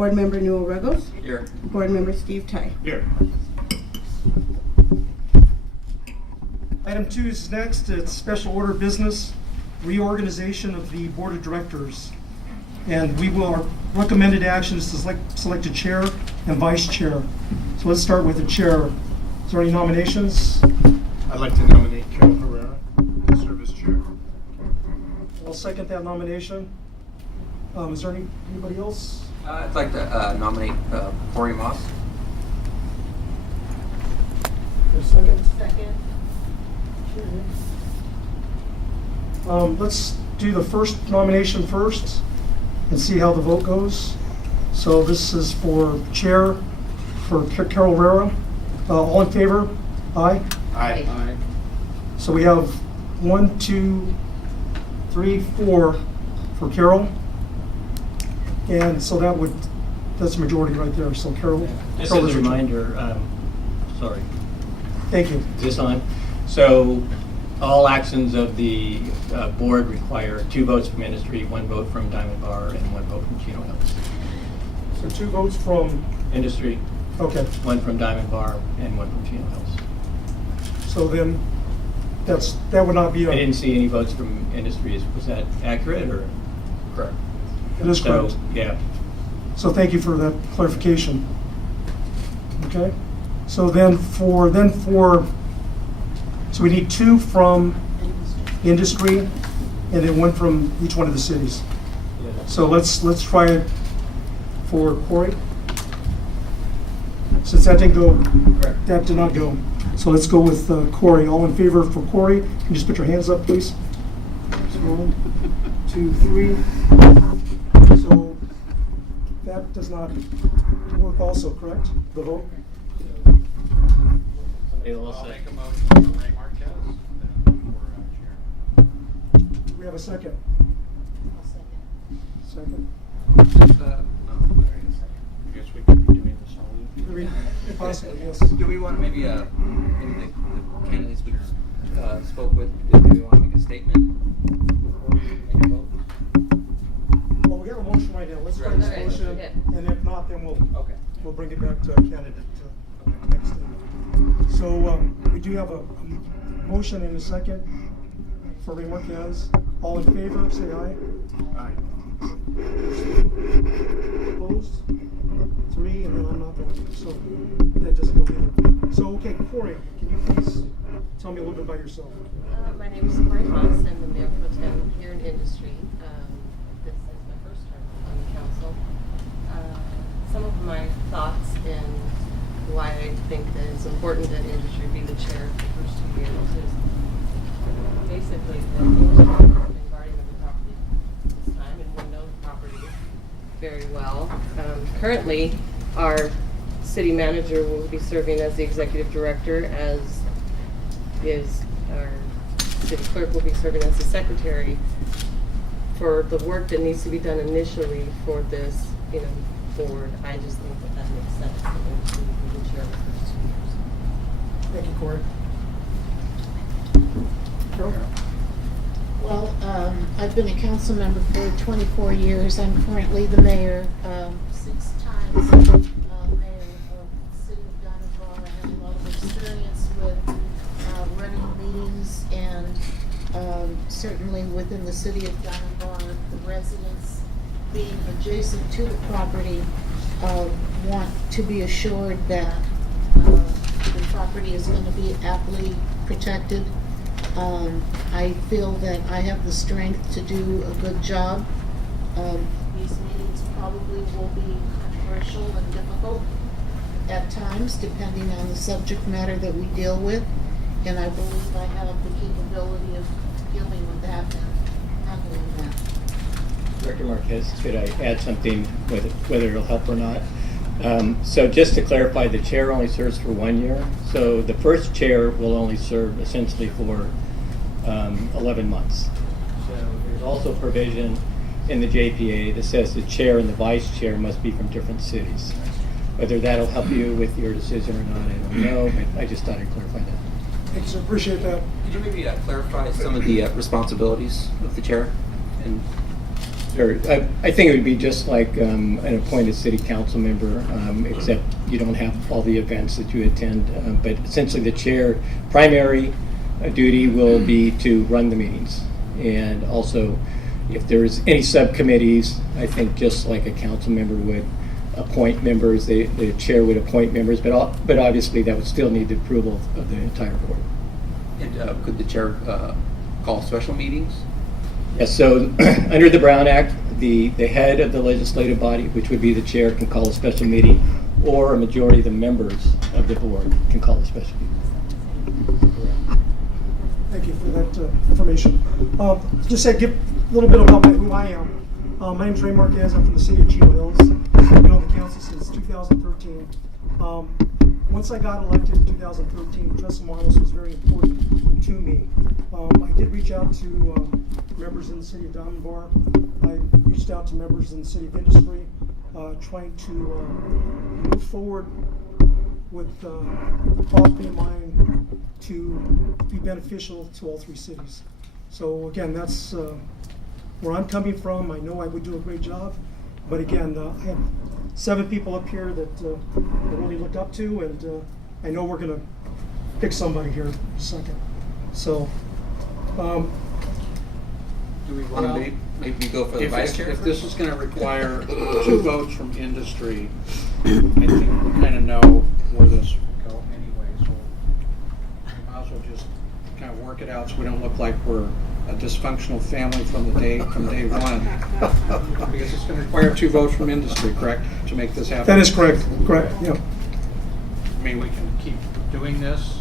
Board Member Newell Ruggles. Here. Board Member Steve Ty. Here. Item 2 is next. It's special order business, reorganization of the board of directors. And our recommended action is to select a chair and vice chair. So let's start with the chair. Is there any nominations? I'd like to nominate Carol Herrera to serve as chair. I'll second that nomination. Is there anybody else? I'd like to nominate Corey Moss. A second? Second. Let's do the first nomination first and see how the vote goes. So this is for chair for Carol Herrera. All in favor? Aye. Aye. So we have 1, 2, 3, 4 for Carol. And so that's a majority right there. So Carol. Just Carol as is a your chair. reminder, sorry, Thank you. is this on? So all actions of the board require 2 votes from industry, 1 vote from Diamond Bar, and 1 vote from Chino Hills. So 2 votes from, Industry, okay. 1 from Diamond Bar, and 1 from Chino Hills. So then that would not be I a, didn't see any votes from industry. Was that accurate or? Correct. it is correct. So, yeah. So thank you for that clarification. Okay, so so we need 2 from industry and then 1 from each one of the cities. So let's try it for Corey. Since that didn't go, Correct. that did not go. So let's go with Corey. All in favor for Corey? Can you just put your hands up, please? So 1, 2, 3. So that does not work also, correct? The vote? Somebody else I'll say- make a motion for Ray Marquez for chair. Do we have a second? Second? I guess we could be doing this all evening. Possibly, yes. Do we want maybe the candidates we spoke with, do we want to make a statement before we make a vote? Well, we have a motion right now. Let's try this Right. motion, Okay. and if not, then Okay. we'll bring it back to candidate next thing. So we do have a motion and a second for Ray Marquez. All in favor, say aye. Aye. Opposed? 3, and then I'm not voting, so that doesn't go either. So, okay, Corey, can you please tell me a little bit about yourself? My name is Corey Moss. I'm the mayor pro tem here in industry. This is my first term on the council. Some of my thoughts and why I think that it's important that industry be the chair for the first 2 years is basically that industry has been guardian of the property this time, and we know the property very well. Currently, our city manager will be serving as the executive director, as is our city clerk will be serving as the secretary for the work that needs to be done initially for this, board. I just think that makes sense for them to be the chair of the first 2 years. Thank you, Corey. Carol? Well, I've been a council member for 24 years. I'm currently the mayor, 6 times mayor of the city of Diamond Bar. I have a lot of experience with running meetings, and certainly within the city of Diamond Bar, the residents being adjacent to the property want to be assured that the property is going to be aptly protected. I feel that I have the strength to do a good job. These meetings probably will be controversial and difficult at times, depending on the subject matter that we deal with. And I believe I have the capability of dealing with that and handling that. Director Marquez, could I add something, whether it'll help or not? So just to clarify, the chair only serves for 1 year. So the first chair will only serve essentially for 11 months. So there's also provision in the JPA that says the chair and the vice chair must be from different cities. Whether that'll help you with your decision or not, I don't know, but I just thought I'd clarify that. Thanks, I appreciate that. Could you maybe clarify some of the responsibilities of the chair? And Sure. I think it would be just like an appointed city council member, except you don't have all the events that you attend. But essentially, the chair primary duty will be to run the meetings, and also if there's any subcommittees, I think just like a council member would appoint members, the chair would appoint members, but obviously that would still need the approval of the entire board. And could the chair call special meetings? Yes, so under the Brown Act, the head of the legislative body, which would be the chair, can call a special meeting, or a majority of the members of the board can call a special meeting. Thank you for that information. Just to give a little bit about who I am. My name's Ray Marquez. I'm from the city of Chino Hills. I've been on the council since 2013. Once I got elected in 2013, Trust Hermanos was very important to me. I did reach out to members in the city of Diamond Bar. I reached out to members in the city of Industry, trying to move forward with the property in mind to be beneficial to all three cities. So again, that's where I'm coming from. I know I would do a great job, but again, I have 7 people up here that I really looked up to, and I know we're going to pick somebody here in a second. So, Do we want to maybe go for the vice chair? If this is going to require 2 votes from industry, I think we kind of know where this will go anyway, so we might as well just kind of work it out so we don't look like we're a dysfunctional family from day one. Because it's going to require 2 votes from industry, correct, to make this happen? that is correct. Correct. Yeah. I mean, we can keep doing this.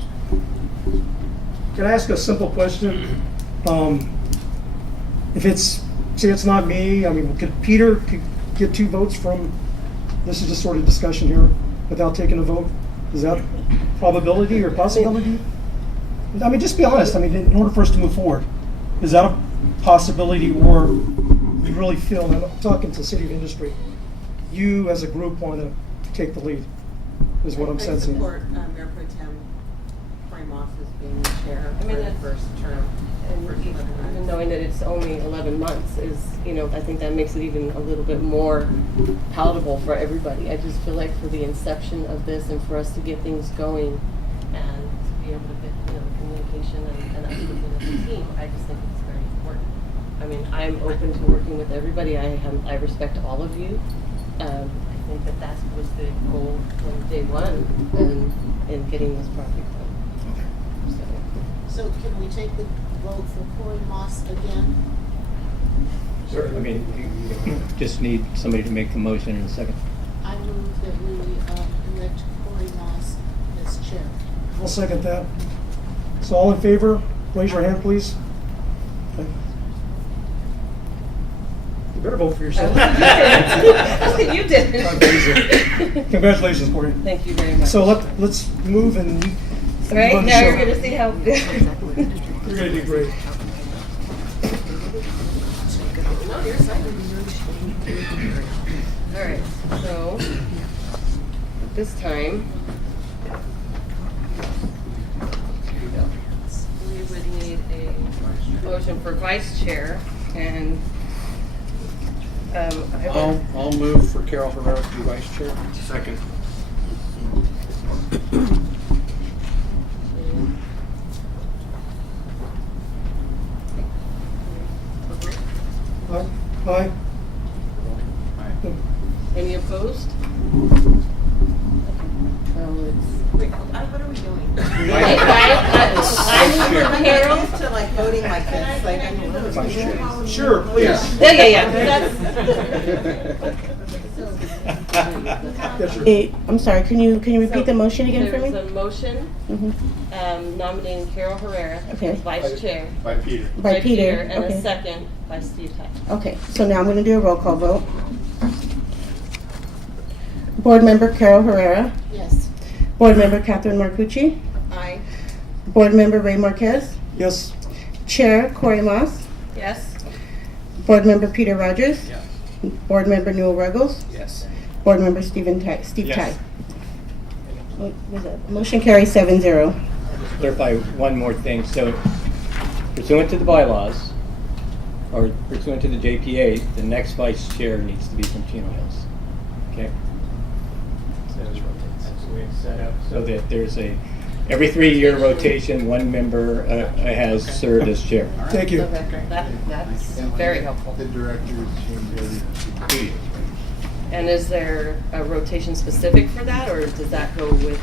Can I ask a simple question? If it's, say it's not me, I mean, could Peter get 2 votes from, this is just sort of discussion here, without taking a vote? Is that probability or possibility? I mean, just be honest. I mean, in order for us to move forward, is that a possibility, or you really feel, and I'm talking to City of Industry, you as a group want to take the lead, is what I'm sensing. I support Mayor Pro Tem Moss as being the chair for the first term. And even knowing that it's only 11 months is, I think that makes it even a little bit more palatable for everybody. I just feel like for the inception of this and for us to get things going and to be able to get, the communication and us working as a team, I just think it's very important. I mean, I'm open to working with everybody. I respect all of you. I think that was the goal from day one in getting this project done. So can we take the vote for Corey Moss again? Sure. I mean, you just need somebody to make the motion in a second. I move that we elect Corey Moss as chair. I'll second that. So all in favor, raise your hand, please. Okay. You better vote for yourself. You did. Congratulations, Corey. Thank you very much. So let's move and Right run the now, show. we're gonna see how good. You're gonna do great. No, you're excited. All right, so at this time, we would need a motion for vice chair, and I'll move for Carol Herrera to be vice chair. Second. Aye. any opposed? Wait, what are we doing? I move for Carol. To like voting like this, like I don't know. Vice chair. Sure, please. Yeah. Yes, sir. Hey, I'm sorry, can you repeat the motion again for me? There's a motion nominating Carol Herrera Okay. as vice chair. By Peter. By Peter, And a okay. second by Steve Ty. Okay, so now I'm gonna do a roll call vote. Board Member Carol Herrera, Yes. Board Member Catherine Marcucci, Aye. Board Member Ray Marquez, Yes. Chair Corey Moss, Yes? Board Member Peter Rogers, Yes. Board Member Newell Ruggles, Yes. Board Member Steve Yes. Ty. What was that? Motion carries 7-0. Clarify one more thing. So pursuant to the bylaws, or pursuant to the JPA, the next vice chair needs to be from Chino Hills. Okay? So that's the way it's set up, so that there's every 3-year rotation, one member has served as chair. Thank you. Okay, that's very helpful. The directors change every 2 years. And is there a rotation specific for that, or does that go with?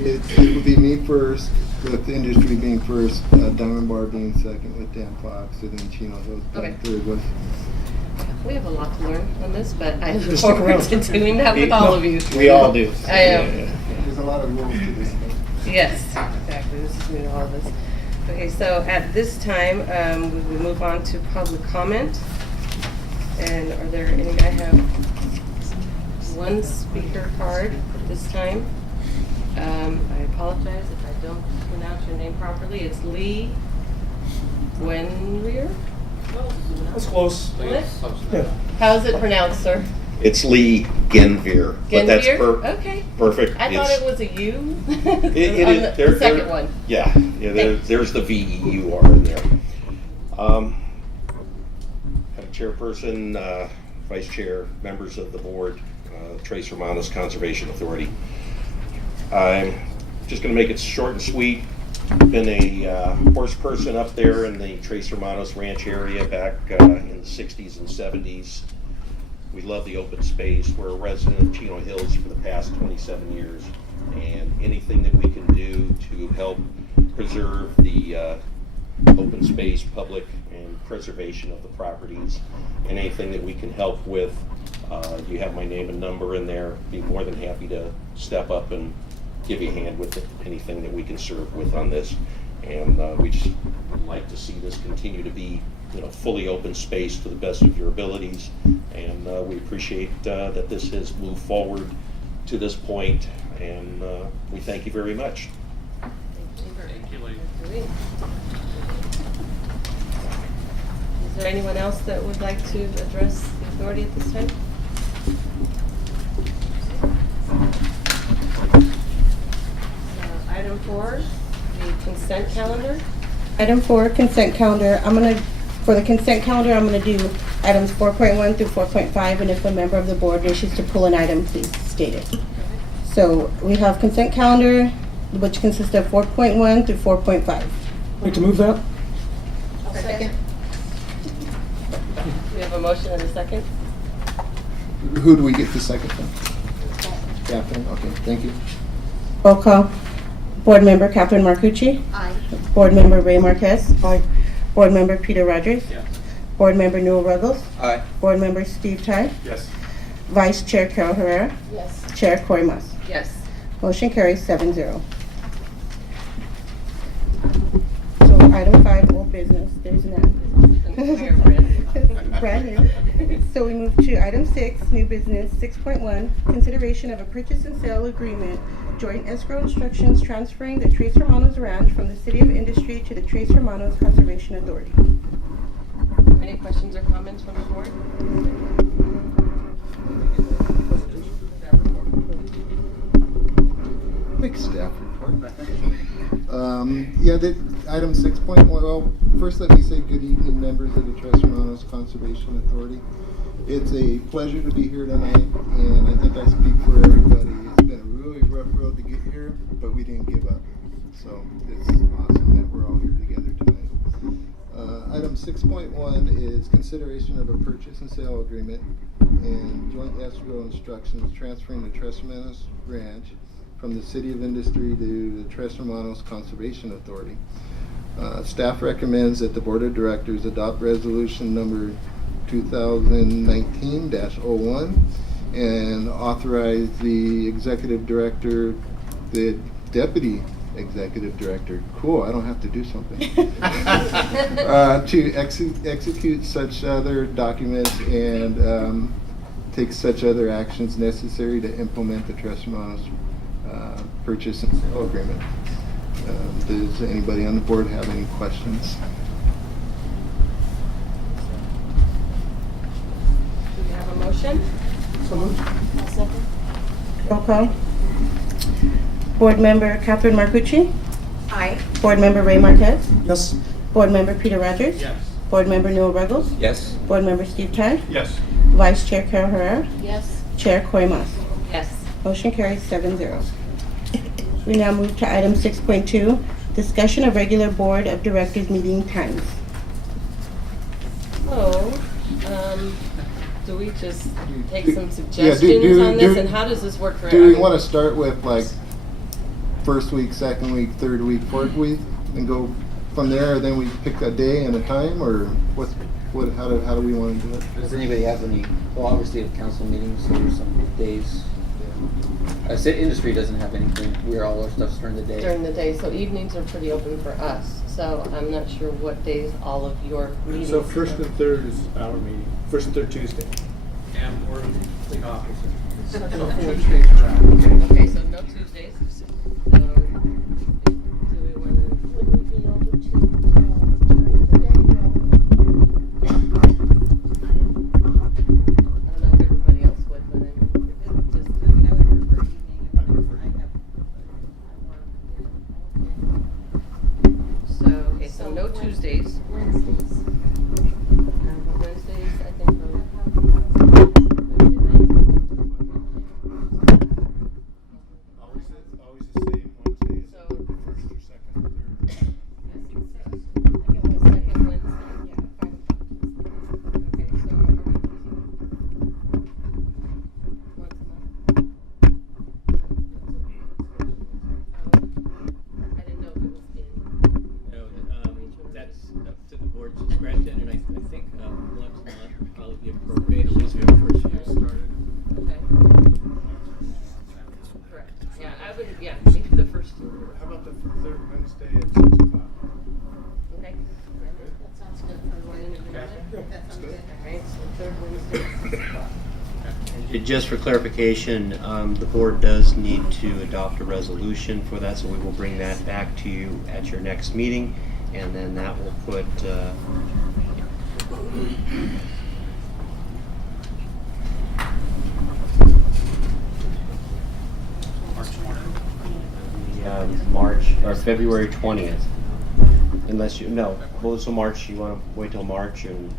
It would be me first, with the industry being first, Diamond Bar being second with Dan Fox, and then Chino Hills being Okay. third with. We have a lot to learn on this, but I look Just stick forward around. to doing that with all of you. We all do. I am. There's a lot of rules to this. Yes, exactly. This is new to all of us. Okay, so at this time, we will move on to public comment. And are there any? I have one speaker card this time. I apologize if I don't pronounce your name properly. It's Lee Wenrier. That's close. Yeah. How is it pronounced, sir? It's Lee Genvier, but that's Genvier? Okay. perfect. I thought it was a U. It On is. the second one. Yeah, there's the VEUR in there. Have a chairperson, vice chair, members of the board, Trace Hermanos Conservation Authority. I'm just going to make it short and sweet. Been a horse person up there in the Trace Hermanos Ranch area back in the 60s and 70s. We love the open space. We're a resident of Chino Hills for the past 27 years, and anything that we can do to help preserve the open space, public, and preservation of the properties, and anything that we can help with, you have my name and number in there. Be more than happy to step up and give you a hand with anything that we can serve with on this. And we just would like to see this continue to be, fully open space to the best of your abilities. And we appreciate that this has moved forward to this point, and we thank you very much. Thank you, Lee. Is there anyone else that would like to address the authority at this time? Item 4, the consent calendar. Item 4, consent calendar. For the consent calendar, I'm gonna do items 4.1 through 4.5, and if a member of the board wishes to pull an item, please state it. So we have consent calendar, which consists of 4.1 through 4.5. I'd like to move that. Second. We have a motion and a second. Who do we get the second from? Catherine? Okay, thank you. Roll call. Board member Catherine Marcucci. Aye. Board member Ray Marquez. Aye. Board member Peter Rogers. Yes. Board member Newell Ruggles. Aye. Board member Steve Ty. Yes. Vice Chair Carol Herrera. Yes. Chair Corey Moss. Yes. Motion carries 7-0. So item 5, old business, there's none. Brand new. So we move to item 6, new business, 6.1, consideration of a purchase and sale agreement, joint escrow instructions transferring the Trace Hermanos Ranch from the City of Industry to the Trace Hermanos Conservation Authority. Any questions or comments from the board? Quick staff report. Item 6.1, well, first let me say good evening, members of the Trace Hermanos Conservation Authority. It's a pleasure to be here tonight, and I think I speak for everybody. It's been a really rough road to get here, but we didn't give up. So it's awesome that we're all here together tonight. Item 6.1 is consideration of a purchase and sale agreement and joint escrow instructions transferring the Trace Hermanos Ranch from the City of Industry to the Trace Hermanos Conservation Authority. Staff recommends that the Board of Directors adopt resolution number 2019-01 and authorize the Executive Director, the Deputy Executive Director, cool, I don't have to do something, to execute such other documents and take such other actions necessary to implement the Trace Hermanos purchase and sale agreement. Does anybody on the board have any questions? Do we have a motion? So moved. I'll second. Roll call. Board member Catherine Marcucci. Aye. Board member Ray Marquez. Yes. Board member Peter Rogers. Yes. Board Member Noel Ruggles, Yes. Board Member Steve Todd, Yes. Vice Chair Carol Herrera, Yes. Chair Cory Moss. Yes. Motion carries 7-0. We now move to item 6.2, discussion of regular Board of Directors meeting times. So, do we just take some do- suggestions on this, do- and how does this work for? Do we want to start with like first week, second week, third week, fourth week, and go from there? Or then we pick a day and a time, or how do we want to do it? Does anybody have any, well, obviously at council meetings, there's some days. Industry doesn't have anything, all our stuff's during the day. During the day, so evenings are pretty open for us, so I'm not sure what days all of your meetings. So first and third is our meeting, first and third Tuesday. And we're the opposite. So Tuesdays are out. Okay, so no Tuesdays. So, do we want to? Would we be able to, during the day rather I don't know if everybody else would, but I mean, just. I mean, I would prefer evening. I have, So, okay, so no Tuesdays. Wednesdays? Wednesdays, I think. Always the same Wednesday, So, first or second or third. second Wednesday, yeah, 5 o'clock. Okay, so are we once a month? I didn't know if it was in. No, that's up to the board's discretion, and I think once a month would probably be appropriate, at least for the first year started. Okay. Correct. Yeah, I would, yeah, maybe the first two. How about the third Wednesday at 6 o'clock? Okay. That sounds good for We're me. gonna do that? that sounds good. Alright, so third Wednesday. Just for clarification, the board does need to adopt a resolution for that, so we will bring that back to you at your next meeting, and then that will put, March, or February 20th. Unless you, no, well, so March, you want to wait till March and,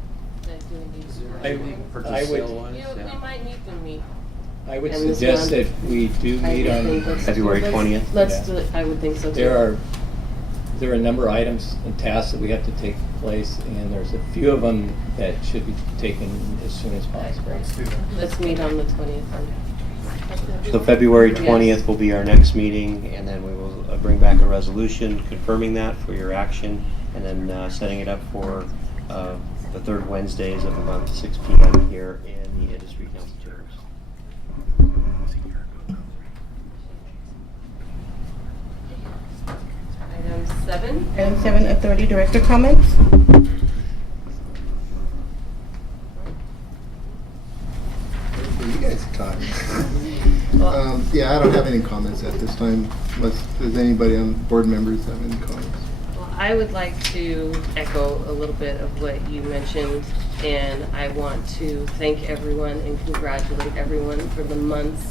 I would, You know, we might need to meet. I would And this suggest one- that we do meet I on, think let's- February let's- 20th? Let's Yeah. do it, I would think so too. there are a number of items and tasks that we have to take place, and there's a few of them that should be taken as soon as possible. Let's meet on the 20th. so February Yes. 20th will be our next meeting, and then we will bring back a resolution confirming that for your action, and then setting it up for the third Wednesdays of the month, 6 p.m. here in the Industry Council chambers. Item 7. Item 7, Authority Director comments. You guys talk. Yeah, I don't have any comments at this time, unless does anybody on board members have any comments? Well, I would like to echo a little bit of what you mentioned, and I want to thank everyone and congratulate everyone for the months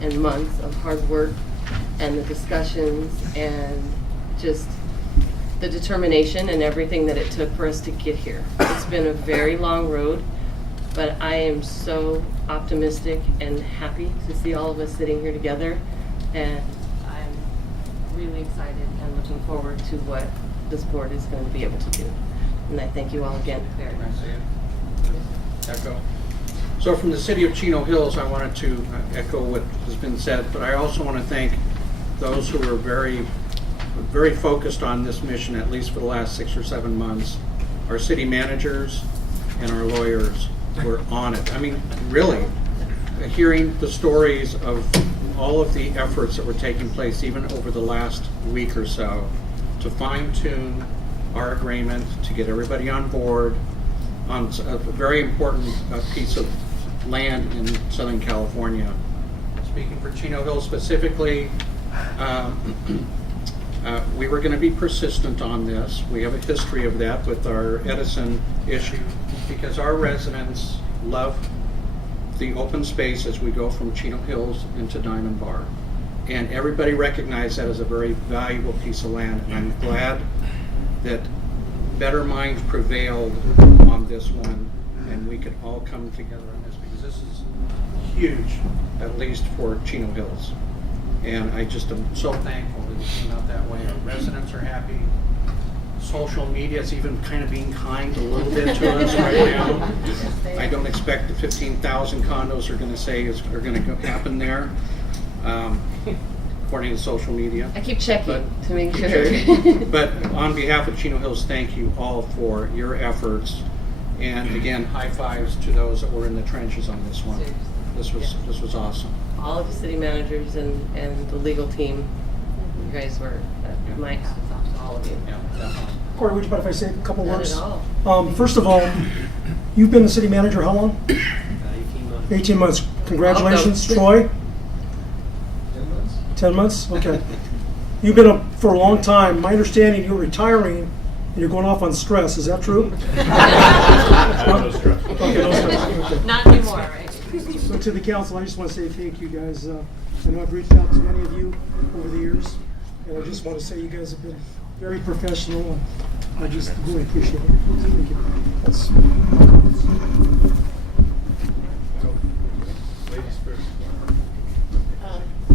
and months of hard work and the discussions and just the determination and everything that it took for us to get here. It's been a very long road, but I am so optimistic and happy to see all of us sitting here together, and I'm really excited and looking forward to what this board is going to be able to do. And I thank you all again very much. Echo. So from the city of Chino Hills, I wanted to echo what has been said, but I also want to thank those who are very focused on this mission, at least for the last 6 or 7 months. Our city managers and our lawyers were on it. I mean, really, hearing the stories of all of the efforts that were taking place even over the last week or so to fine-tune our agreement, to get everybody on board on a very important piece of land in Southern California. Speaking for Chino Hills specifically, we were going to be persistent on this. We have a history of that with our Edison issue because our residents love the open space as we go from Chino Hills into Diamond Bar. And everybody recognized that as a very valuable piece of land. And I'm glad that better minds prevailed on this one, and we could all come together on this, because this is huge, at least for Chino Hills. And I just am so thankful that it came out that way. Our residents are happy. Social media is even kind of being kind a little bit to us right now. I don't expect the 15,000 condos are going to say are going to happen there, according to social media. I keep checking to make Keep sure. checking. But on behalf of Chino Hills, thank you all for your efforts. And again, high fives to those that were in the trenches on this one. This was awesome. All of the city managers and the legal team, you guys were, my hats off to all of you. Yeah, definitely. Corey, would you mind if I say a couple Not words? at all. First of all, you've been the city manager how long? 18 months. 18 months. Congratulations, Troy. 10 months? Okay. You've been up for a long time. My understanding, you're retiring and you're going off on stress. Is that true? No stress. Okay, no stress. Okay. Not anymore, right? So to the council, I just want to say thank you guys. I know I've reached out to many of you over the years, and I just want to say you guys have been very professional, and I just really appreciate it. Thank you. That's my comments. Ladies first.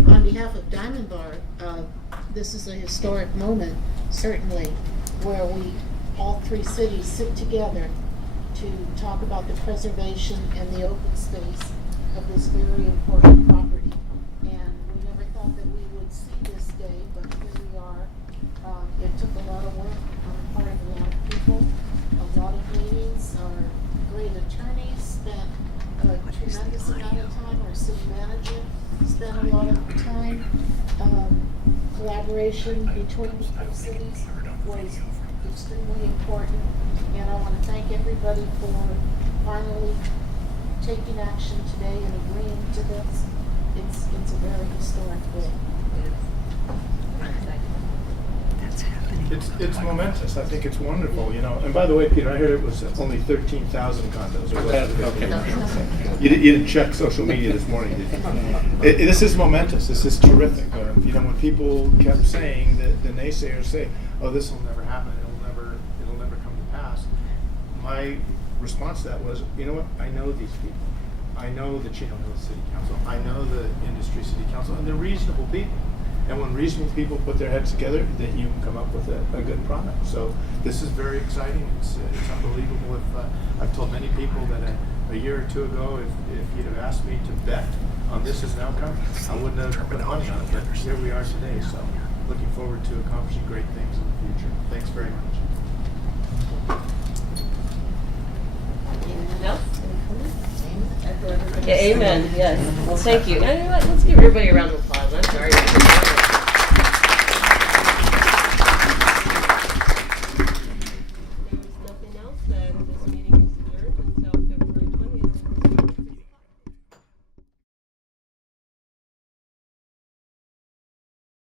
On behalf of Diamond Bar, this is a historic moment, certainly, where we, all three cities, sit together to talk about the preservation and the open space of this very important property. And we never thought that we would see this day, but here we are. It took a lot of work on the part of a lot of people, a lot of meetings. Our great attorneys spent a tremendous amount of time. Our city manager spent a lot of time. Collaboration between the two cities was extremely important. And I want to thank everybody for finally taking action today and agreeing to this. It's a very historic day. It's momentous. I think it's wonderful, you know. And by the way, Peter, I heard it was only 13,000 condos. Or less than 15,000. You didn't check social media this morning, did you? This is momentous. This is terrific. You know, when people kept saying that the naysayers say, "Oh, this will never happen. It'll never come to pass." My response to that was, you know what? I know these people. I know the Chino Hills City Council. I know the Industry City Council, and they're reasonable people. And when reasonable people put their heads together, then you can come up with a good product. So this is very exciting. It's unbelievable. I've told many people that a year or two ago, if you'd have asked me to bet on this as an outcome, I wouldn't have put money on it. But here we are today. So looking forward to accomplishing great things in the future. Thanks very much. Anything else? Yeah, amen. Yes. Well, thank you. You know what? Let's give everybody a round of